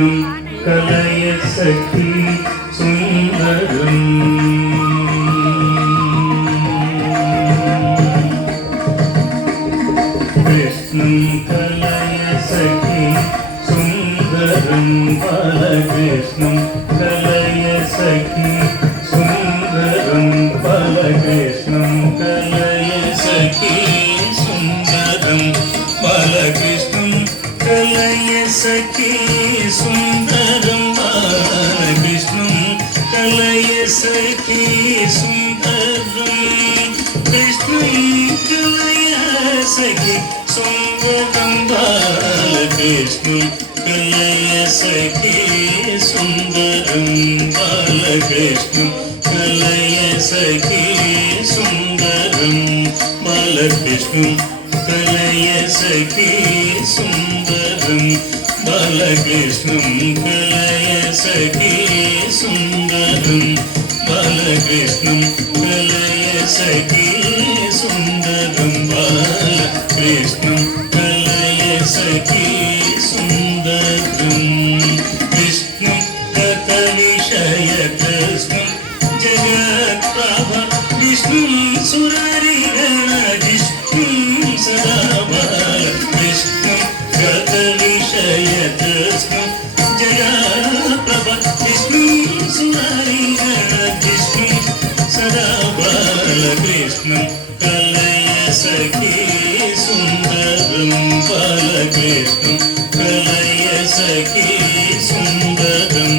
कृष्णं कलय सखी सुन्दरम् कृष्णं कलय सखी सुन्दरं बालकृष्णं कलय सखी सुन्दरं बालकृष्णं कलय सखी सुन्दरं बालकृष्णं कलय सखी सुन्दरं बालकृष्णं कलय सखी सुन्दरं कृष्णं कलय सखी सुन्दरं बालकृष्णं कलय सखी सुन्दरं बालकृष्णं कलय सखी सुन्दरं बालकृष्णं कलय सखी सुन्दरं बालकृष्णं कलय सखी सुन्दरं बालकृष्णं कलय सखी सुन्दरं बालकृष्णं कलय सखी सुन्दरं कृष्णं गतविषय कृष्णं जगत्प्रभा विष्णुं सुररिगणजिष्णुं सदा बालकृष्णं गतविषय कृष्णं जगत्प्रभा विष्णुं सुररिगणजिष्णुं सदा बालकृष्णं कलय सखी सुन्दरं बालकृष्णं कलय सखी सुन्दरं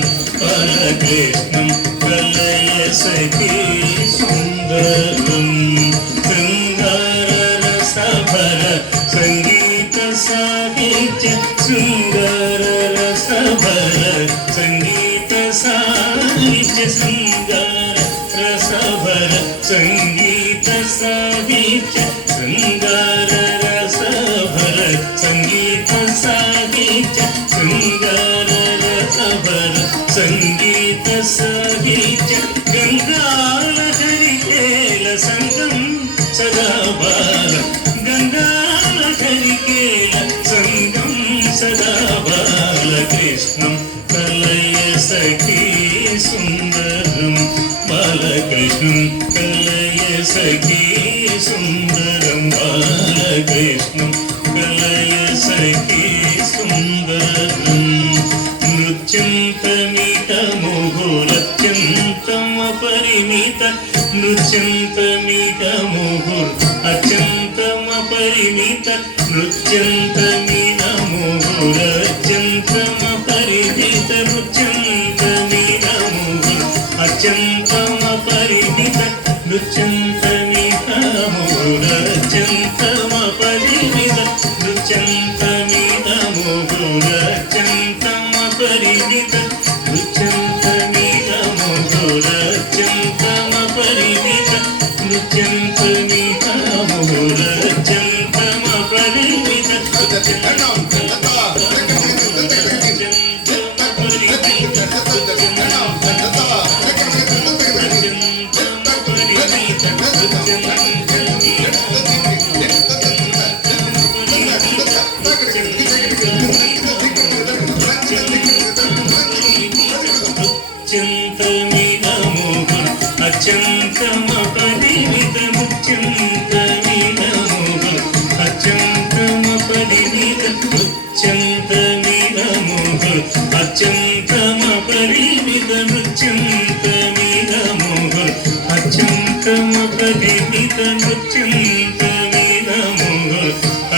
बालकृष्णं कलय सखी सुन्दरं शृङ्गाररसभर सङ्गीत साहित्य शृङ्गाररसभर सङ्गीत साहित्य शृङ्गाररसभर सङ्गीत साहित्य शृङ्गाररसभर सङ्गीत साहित्य शृङ्गाररसभर सङ्गीत साहित्य गङ्गालहरिकेल सङ्गं सदा बाल गङ्गालहरिकेल सङ्गं सदा बालकृष्णं कलय सखी सुन्दरं बालकृष्णं कलय सखी सुन्दरं बालकृष्णं कलय सखी सुन्दरं नृत्यन्तमितमुहुरत्यन्तमपरिमित नृत्यन्तमितमुहुरत्यन्तमपरिमित नृत्यन्तमितमुहुरत्यन्तमपरिमित नृत्यन्तमितमुहुरत्यन्तमपरिमित नृत्यन्तमितमुहुरत्यन्तमपरिमित नृत्यन्तमितमुहुरत्यन्तमपरिमित नृत्यन्तमितमुहुरत्यन्तमपरिमित नृत्यन्तमितमुहुरत्यन्तमपरिमित अत्यन्तमपरिमित मुच्यन्तमिदमुः अत्यन्तमपरिमित मुच्यन्तमिदमुः अत्यन्तमपरिमित मुच्यन्तमिदमुः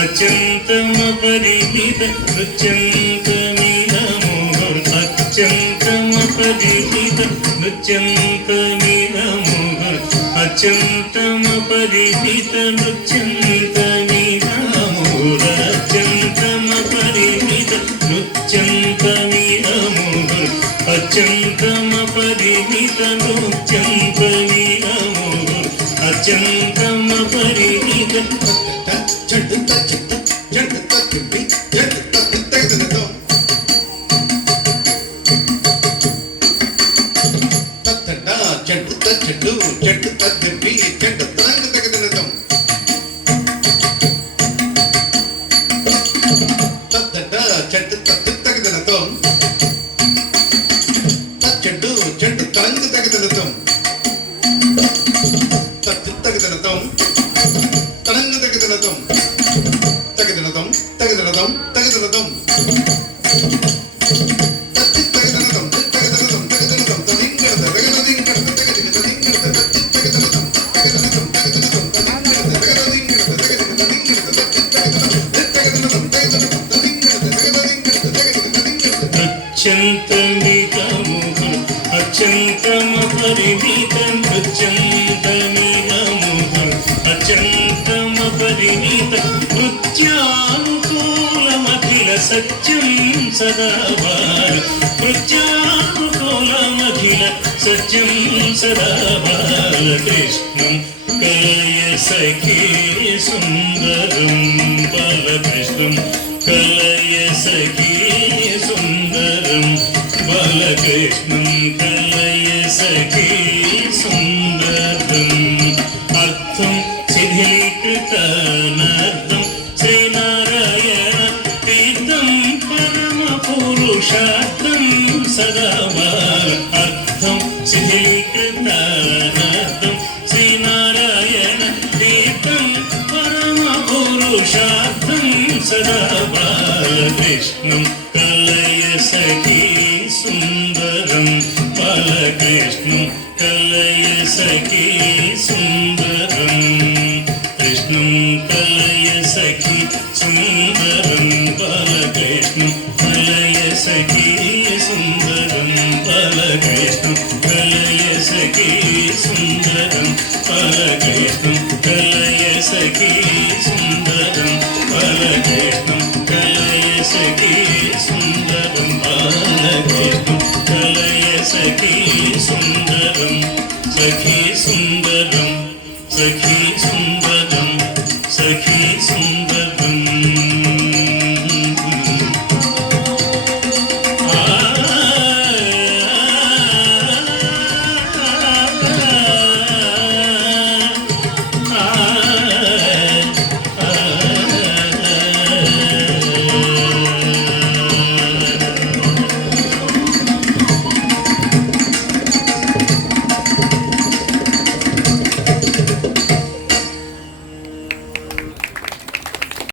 अत्यन्तमपरिमित मुच्यन्तमिदमुः अत्यन्तमपरिमित मुच्यन्तमिदमुः अत्यन्तमपरिमित मुच्यन्तमिदमुः अत्यन्तमपरिमित मुच्यन्तमिदमुः अत्यन्तमपरिमित मुच्यन्तमिदमुः अत्यन्तमपरिमित मुच्यन्तमिदमुः अत्यन्तमपरिमित చెట్టు తగ్గుదలతో తగదనదం తగదనదం తగదనదం తగదనదం తగదనదం తగదనదం తదింగడ తగదదింగడ తగదిగ తదింగడ తగదనదం తగదనదం తగదనదం తగదదింగడ తగదిగ తదింగడ తగదనదం తగదనదం తదింగడ తగదదింగడ తగదిగ తదింగడ అత్యంతమికముహుర్ అత్యంతమపరిమితం అత్యంతమికముహుర్ అత్యంతమపరిమితం మృత్యానుకూలమఖిల సత్యం సదా బాల మృత్యానుకూలమఖిల సత్యం సదా బాల కృష్ణం కలయ సఖీ సుందరం బాలకృష్ణం కలయ సఖీ సుందరం బాలకృష్ణం కలయ సఖీ సుందరం అర్థం శిథిలీకృతానర్థం శ్రీనారాయణ తీర్థం పరమ పురుషార్థం సదా బాల అర్థం శిథిలీకృతానర్థం శ్రీనారాయణ తీర్థం పరమ పురుషార్థం సదా బాలకృష్ణం కలయ సఖీ సుందరం బాలకృష్ణం కలయ సఖీ సుందరం కృష్ణం కలయ సఖీ సుందరం బాలకృష్ణం కలయ సఖీ సుందరం బాలకృష్ణం కలయ సఖీ సుందరం బాలకృష్ణం కలయ సఖీ సుందరం బాలకృష్ణం కలయ సఖీ సుందరం బాలకృష్ణం కలయ సఖీ సుందరం సఖీ సుందరం సఖీ సుందరం సఖీ సుందరం